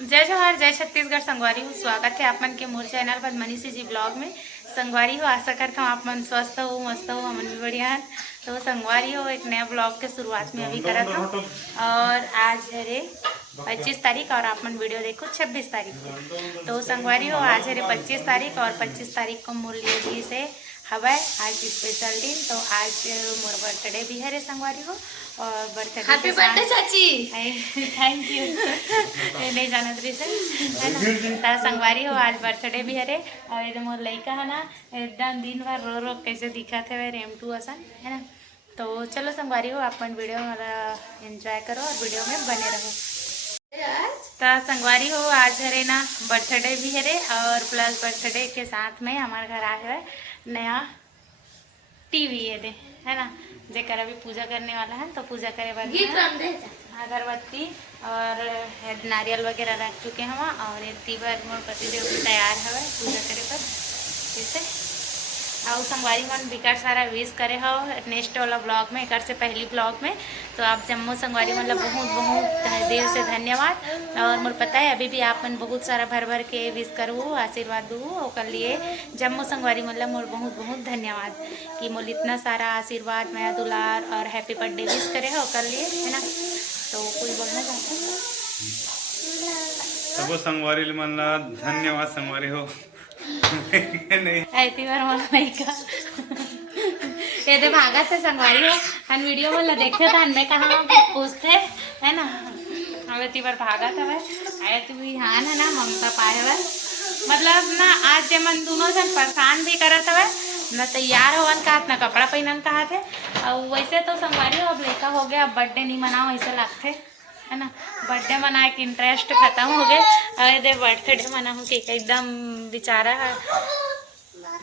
जय जोहार, जय छत्तीसगढ़। संगवारी हो, स्वागत है आप मन के मोर चैनल पर मनीषी जी ब्लॉग में। संगवारी हो, आशा करता हूँ आप मन स्वस्थ हो, मस्त हो, हमन भी बढ़िया है। तो संगवारी हो, एक नया ब्लॉग के शुरुआत में अभी करत हूँ। और आज है 25 तारीख और आप मन वीडियो देखो 26 तारीख को। तो संगवारी हो, आज है 25 तारीख और 25 तारीख को मोर लिए से हवा आज स्पेशल दिन। तो आज मोर बर्थडे भी है रे संगवारी हो। और बर्थडे हैप्पी बर्थडे चाची। Thank you. नहीं जाना रही है ना। संगवारी हो, आज बर्थडे भी है रे। और एकदम मोर लड़का है ना, एकदम दिन भर रो रो कैसे दिखा थे वे रेमटू असन है ना। तो चलो संगवारी हो, अपन वीडियो हमारा एंजॉय करो और वीडियो में बने रहो। तो संगवारी हो, आज है ना बर्थडे भी है रे। और प्लस बर्थडे के साथ में हमारे घर आया है नया टीवी है ना, जेकर अभी पूजा करने वाला है। तो पूजा करे बाद अगरबत्ती और नारियल वगैरह रख चुके हैं वहाँ। और इतनी बार मोर पतिदेव भी तैयार है पूजा करे पर जैसे। और संगवारी मन बिकट सारा विश करे हो नेक्स्ट वाला ब्लॉग में, एक से पहली ब्लॉग में। तो आप जम्मू संगवारी मतलब बहुत बहुत दिल से धन्यवाद। और मुझे पता है अभी भी आप मन बहुत सारा भर भर के विश करूँ, आशीर्वाद दूँ, और कर लिए जम्मू संगवारी मतलब मोर बहुत बहुत धन्यवाद कि मोल इतना सारा आशीर्वाद, माया दुलार और हैप्पी बर्थडे विश करे हो कर लिए है ना। तो कोई बोलना चाहते हैं? सबो संगवारी मन ला धन्यवाद। संगवारी हो नहीं ऐती बार मोला नहीं का ये दे भागा से संगवारी हो हन वीडियो वाला देखे था हन में कहाँ पूछते है ना। अब इतनी बार भागा था वह आया तू यहाँ है ना ममता पाए हुआ मतलब ना। आज जब मन दोनों जन परेशान भी करा था न तैयार होवन कहा न कपड़ा पहनन कहा थे। और वैसे तो संगवारी हो अब लड़का हो गया, अब बर्थडे नहीं मनाओ ऐसा लगते है ना। बर्थडे मना के इंटरेस्ट खत्म हो गए। अरे बर्थडे मनाऊँ कि एकदम बेचारा है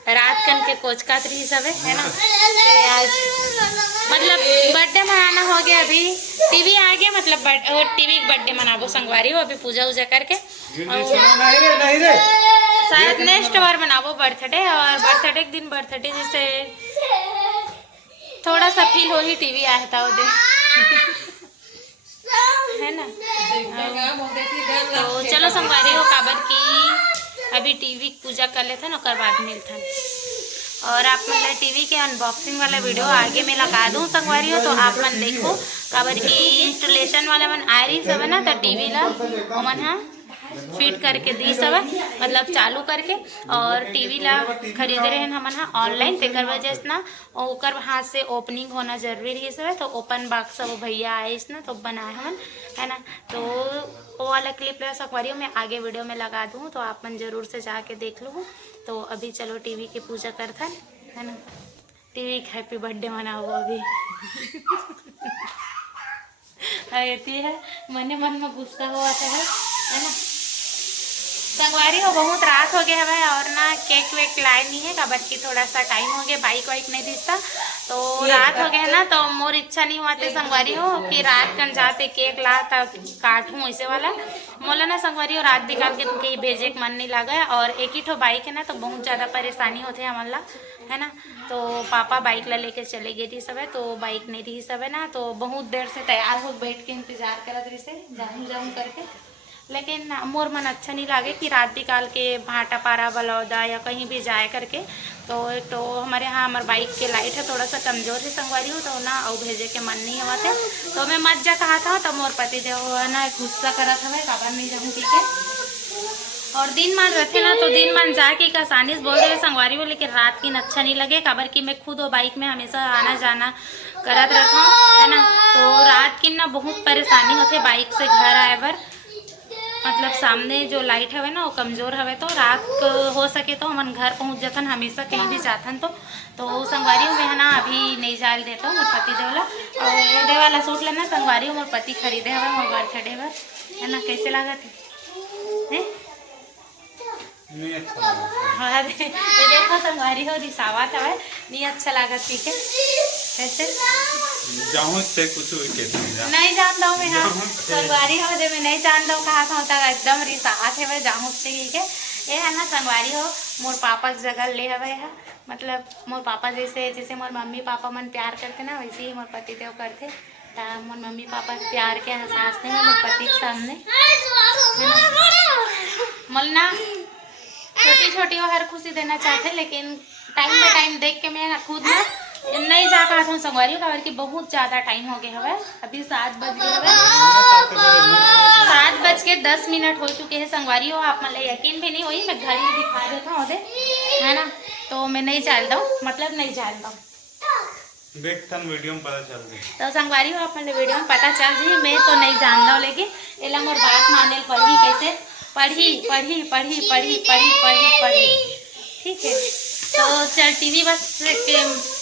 रात कन के कोच का रही सब है ना। तो आज मतलब बर्थडे मनाना हो गया, अभी टीवी आ गया मतलब टीवी बर्थडे मनाबो संगवारी हो। अभी पूजा उजा करके शायद नेक्स्ट बार मनाबो बर्थडे। और बर्थडे के दिन बर्थडे जैसे थोड़ा सा फील हो ही टीवी आया था उधर है ना। तो चलो संगवारी हो काबर की अभी टीवी पूजा कर लेते ना बाद मिलता। और आप मतलब टीवी के अनबॉक्सिंग वाला वीडियो आगे मैं लगा दूँ संगवारी हो, तो आप मन देखो काबर की इंस्टॉलेशन वाला मन आ रही सब है ना। तो टीवी ला मन हाँ फिट करके दी सब मतलब चालू करके। और टीवी ला खरीदे रहे हमन हाँ ऑनलाइन, तेकर वजह से ना ओकर हाथ से ओपनिंग होना जरूरी है सब। तो ओपन बॉक्स वो भैया आए ना तो बनाए हमन है ना। तो वो वाला क्लिप ला संगवारी में आगे वीडियो में लगा दूँ, तो आप मन जरूर से जाके देख लो। तो अभी चलो टीवी की पूजा करथन है ना। टीवी का हैप्पी बर्थडे मनाओ अभी ये है मने मन में गुस्सा हुआ था है ना। संगवारी हो बहुत रात हो गया है और ना केक वेक लाए नहीं है काबर की थोड़ा सा टाइम हो गया, बाइक वाइक नहीं दिखता। तो रात हो गया ना तो मोर इच्छा नहीं हुआ थे संगवारी हो कि रात कन जाते केक ला तब काटूँ ऐसे वाला। मोला ना संगवारी हो रात निकाल के कहीं भेजे के मन नहीं लगा। और एक ही ठो बाइक है ना तो बहुत ज़्यादा परेशानी होते है हमला है ना। तो पापा बाइक ला लेके चले गए थी सब है, तो बाइक नहीं रही सब है ना। तो बहुत देर से तैयार हो बैठ के इंतजार करा रही से जाऊँ करके। लेकिन मोर मन अच्छा नहीं लगे कि रात निकाल के भाटा पारा बलौदा या कहीं भी जाए करके। तो हमारे यहाँ हमारे बाइक के लाइट है थोड़ा सा कमज़ोर है संगवारी हो, तो ना और भेजे के मन नहीं हुआ था। तो मैं मत जा कहा था तो मोर पति देव ना गुस्सा करा था मैं काबर नहीं जाऊँ पी के। और दिन मान रहते ना तो दिन मान जाके का आसानी से बोल रहे संगवारी हो, लेकिन रात की अच्छा नहीं लगे काबर कि मैं खुद वो बाइक में हमेशा आना जाना करत रहता हूँ है ना। तो रात की ना बहुत परेशानी होती बाइक से घर आए बर, मतलब सामने जो लाइट है ना वो कमज़ोर है। तो रात को हो सके तो हम घर पहुंच जातन हमेशा कहीं भी जातन। तो संगवारी में है ना अभी नहीं जाल देता हूँ मोर पति देवला। और ये देवाला सूट लेना संगवारी मोर पति खरीदे हवा मोर बर्थडे पर है ना। कैसे लागत है हाँ देखो संगवारी हो दिसावत है नहीं अच्छा लागत ठीक है। कैसे जाऊँ से कुछ नहीं जानता हूँ मैं हाँ संगवारी हो दे मैं नहीं जानता हूँ कहा था तक एकदम रिसात है मैं जाऊँ से ठीक है। ये है ना संगवारी हो मोर पापा की जगह ले हवे है, मतलब मोर पापा जैसे जैसे मोर मम्मी पापा मन प्यार करते ना वैसे ही मोर पति देव करते। मोर मम्मी पापा प्यार के एहसास नहीं है मोर पति के सामने है ना। मलना छोटी छोटी वो हर खुशी देना चाहते, लेकिन टाइम पे टाइम देख के मैं खुद ना नहीं जा पाता हूँ संगवारी का, कि बहुत ज़्यादा टाइम हो गया है। अभी 7 बज गए हैं, 7:10 हो चुके हैं संगवारी हो। आप मतलब यकीन भी नहीं हुई, मैं घड़ी दिखा देता हूँ है ना। तो मैं नहीं जानता हूँ, मतलब नहीं जानता हूँ, वीडियो में पता चल गई। तो संगवारी हो आप मतलब वीडियो में पता चल रही, मैं तो नहीं जानता हूँ, लेकिन एला मोर बात माने पढ़ी कैसे पढ़ी पढ़ी पढ़ी पढ़ी पढ़ी पढ़ी पढ़ी ठीक है। तो चल टीवी बस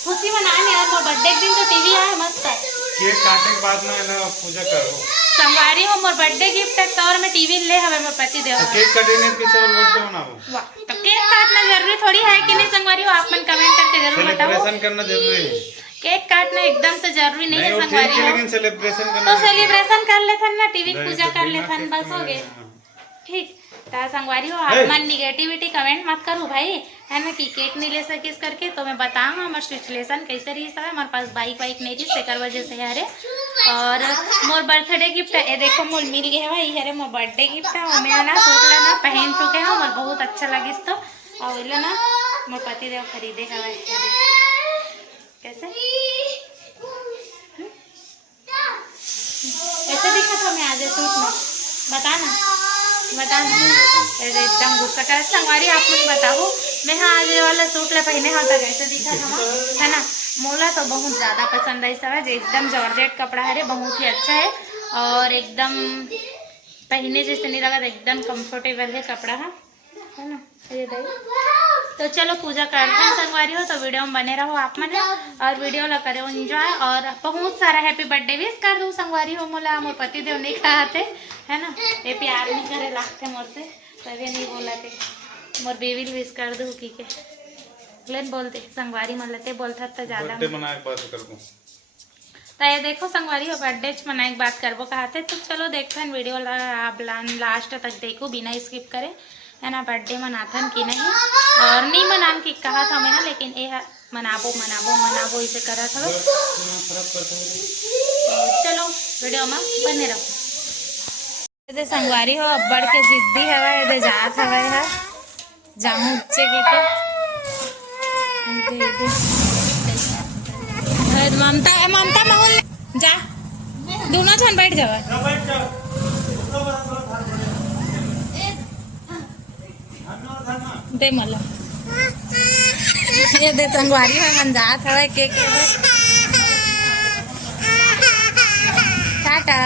खुशी मनाने और मोर बर्थडे के दिन तो टीवी आया मस्त है। केक काटे के बाद में ना पूजा करो संगवारी हो मोर बर्थडे गिफ्ट है, तो और मैं टीवी ले हवे मोर पति देव। केक कटे नहीं पीछे बर्थडे मनाओ। वाह, तो केक काटना जरूरी थोड़ी है कि नहीं संगवारी हो, आप मन कमेंट करके जरूर बताओ। सेलिब्रेशन करना जरूरी है, केक काटना एकदम से जरूरी नहीं है संगवारी हो, लेकिन सेलिब्रेशन करना तो सेलिब्रेशन कर लेथन ना, टीवी पूजा कर लेथन, बस हो गए ठीक। तो संगवारी हो आप मन निगेटिविटी कमेंट मत करो भाई, है ना, कि केक नहीं ले सकिस करके। तो मैं बताऊंगा हमारा सिचुएशन कैसे रही है। हमारे पास बाइक नहीं थी, सेकर वजह से यारे। और मोर बर्थडे गिफ्ट है, देखो मोर मिल गया है, ये मोर बर्थडे गिफ्ट है। मैं ना सोच लेना पहन चुके हैं, मोर बहुत अच्छा लगिस। तो और ना मोर पति देव खरीदे है कैसे कैसे दिखा था मैं आज सूट में, बताना एकदम गुस्सा कर संगवारी आप मुझे बताओ। मैं हाँ आज वाला सूट ला पहने हाँ तो कैसे दिखा था, है ना। मोला तो बहुत ज़्यादा पसंद है सब, एकदम जॉर्जेट कपड़ा है, बहुत ही अच्छा है और एकदम पहने जैसे नहीं लगा, एकदम कंफर्टेबल है कपड़ा है ना। ये तो चलो पूजा करते हैं संगवारी हो, तो वीडियो में बने रहो आप मन, और वीडियो ला करो एंजॉय, और बहुत सारा हैप्पी बर्थडे विश कर दो संगवारी हो। मोला मोर पति देव नहीं कहते, है ना, ये प्यार नहीं करे लागते मोर से, तभी नहीं बोला थे। मोर बेबी विश कर दो की के लेन बोलते संगवारी मन लेते बोलता तो ज़्यादा तो ये देखो संगवारी हो बर्थडे मनाए की बात करबो कहते। तो चलो देखते हैं वीडियो आप लास्ट तक देखो बिना स्किप करे, है ना। बर्थडे मनाथन कि नहीं, और नहीं मनान की कहा था मैं, लेकिन ये मनाबो मनाबो मनाबो इसे करा था। चलो वीडियो में बने रहो। संगवारी हो अब्बड़ के जिद्दी हवा, ये जात हवा है जामू उच्चे के ममता ममता माहौल जा, दोनों छन बैठ जावा। दे मला ये दे संगवारी है मन जात है के टाटा।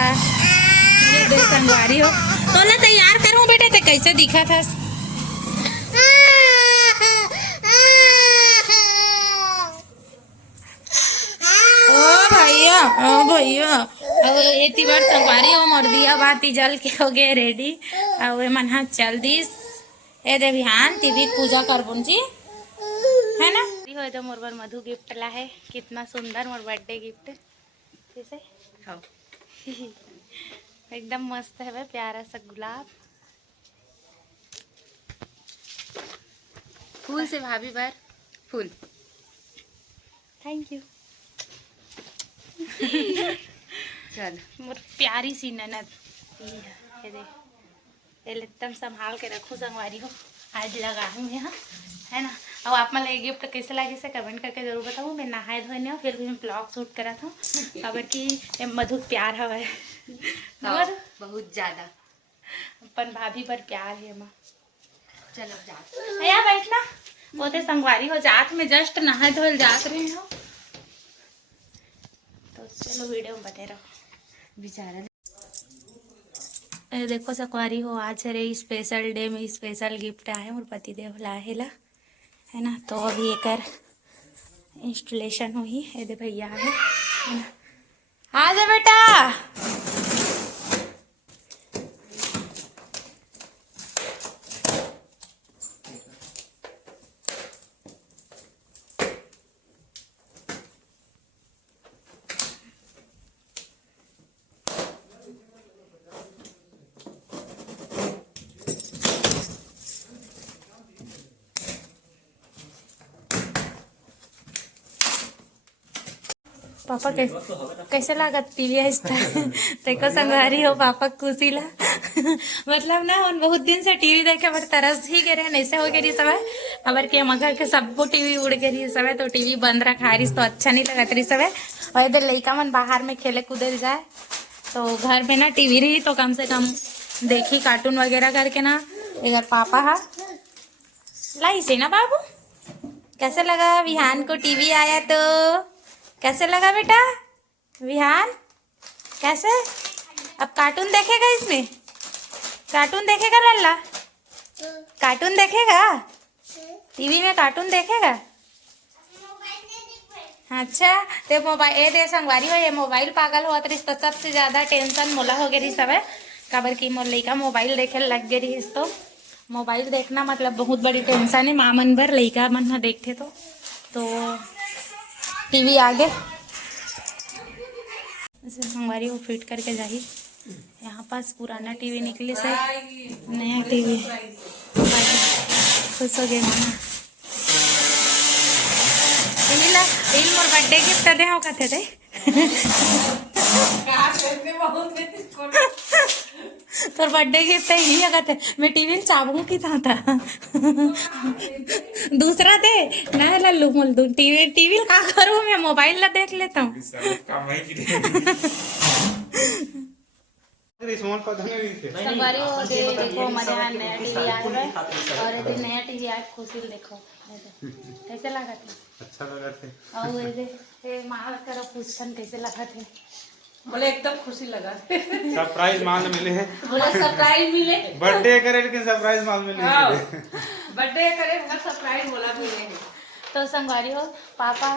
ये दे संगवारी हो तो ना तैयार करूं बेटे, ते कैसे दिखा था। ओ भैया एती बार संगवारी हो मोर दिया बाती जल के हो गए रेडी, और मन हाँ चल this A they Bihan TV पूजा करबुन जी, है ना। हो जो मोर बर मधु गिफ्ट ला है, कितना सुंदर मोर बर्थडे गिफ्ट कैसे हाँ एकदम मस्त है, प्यारा सा गुलाब फूल से भाभी बार फूल, थैंक यू। चल मोर प्यारी सी ननद ये दे, एकदम संभाल के रखो संगवारी हो, आज लगा हूँ यहाँ, है ना। अब आप मतलब ये गिफ्ट कैसे लगे से कमेंट करके जरूर बताओ। मैं नहाए धोए नहीं हूँ, फिर भी मैं ब्लॉग शूट करा था, खबर की मधु प्यार हवा है बहुत ज़्यादा, अपन भाभी पर प्यार है माँ। चलो जा यहाँ बैठना, वो तो संगवारी हो जात में जस्ट नहाए धोए जात रहे हो। तो चलो वीडियो में बने रहो बेचारा। देखो संगवारी हो आज रे स्पेशल डे में स्पेशल गिफ्ट आए मोर पति देव लाहेला, है ना। तो अभी एक इंस्टॉलेशन हुई है, दे भैया है आ जा बेटा। पापा कैसे लागत टीवी देखो संगवारी हो पापा खुशी ला मतलब ना उन बहुत दिन से टीवी देखे बट तरस ही गए रहे ऐसे हो गए सब है खबर के मगर के सबको टीवी उड़ गई सब है तो टीवी बंद रखा रही तो अच्छा नहीं लगा रही सब है और इधर लड़का मन बाहर में खेले कूदे जाए तो घर में ना टीवी रही तो कम से कम देखी कार्टून वगैरह करके ना। इधर पापा है लाई से ना बाबू कैसे लगा विहान को टीवी आया तो कैसे लगा बेटा विहान कैसे अब कार्टून देखेगा इसमें कार्टून देखेगा लल्ला कार्टून देखेगा टीवी में कार्टून देखेगा। अच्छा तो मोबाइल ए दे संगवारी हो ये मोबाइल पागल हुआ तो सबसे ज्यादा टेंशन मोला हो गई सब है काबर की मोर लड़का मोबाइल देखे लग गई तो मोबाइल देखना मतलब बहुत बड़ी टेंशन है माँ मन भर लड़का मन देखते तो टीवी आगे ऐसे संगवारी वो फिट करके जाही यहाँ पास पुराना टीवी निकली से नया टीवी खुश हो गए माना मोर बर्थडे गिफ्ट दे हो कथे दे तोर बर्थडे गिफ्ट ही कथे मैं टीवी चाबू की था दूसरा दे ना लल्लू मोल दू टीवी का करूँ मैं मोबाइल ला देख लेता हूँ। संगवारी हो दे देखो हमारे यहाँ नया टीवी आया है और ये नया टीवी आया खुशी देखो कैसे लगा थे अच्छा लगा थे और ये माँ करो पूछन कैसे लगा थे बोले एकदम खुशी लगा सरप्राइज माल मिले हैं बोले सरप्राइज मिले बर्थडे करे लेकिन सरप्राइज माल मिले बर्थडे करे मगर सरप्राइज बोला मिले तो संगवारी हो पापा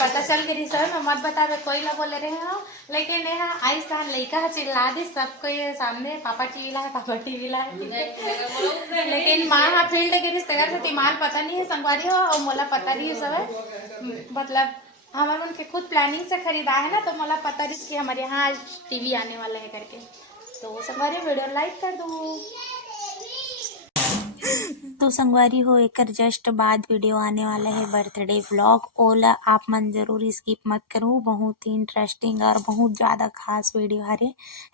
पता चल गई सर मैं मत बता रहे कोई ना बोले रहे हो लेकिन यहाँ आई स्थान लड़का चिल्ला दी सबको ये सामने पापा टीवी लाए लेकिन माँ फील्ड गिरी से तिमाल पता नहीं है संगवारी हो और मोला पता नहीं है सब मतलब हमारे उनके खुद प्लानिंग से खरीदा है ना तो मोला पता नहीं कि हमारे यहाँ आज टीवी आने वाला है करके तो संगवारी वीडियो लाइक कर दो। तो संगवारी हो एक जस्ट बाद वीडियो आने वाला है बर्थडे व्लॉग ओला आप मन जरूर स्किप मत करो बहुत ही इंटरेस्टिंग और बहुत ज़्यादा खास वीडियो हरे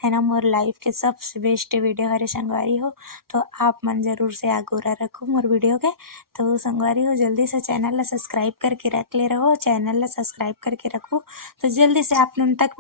है ना मोर लाइफ के सबसे बेस्ट वीडियो हरे संगवारी हो तो आप मन जरूर से आगोरा रखो मोर वीडियो के तो संगवारी हो जल्दी से चैनल ला सब्सक्राइब करके रख ले रहो चैनल ला सब्सक्राइब करके रखो तो जल्दी से आप तक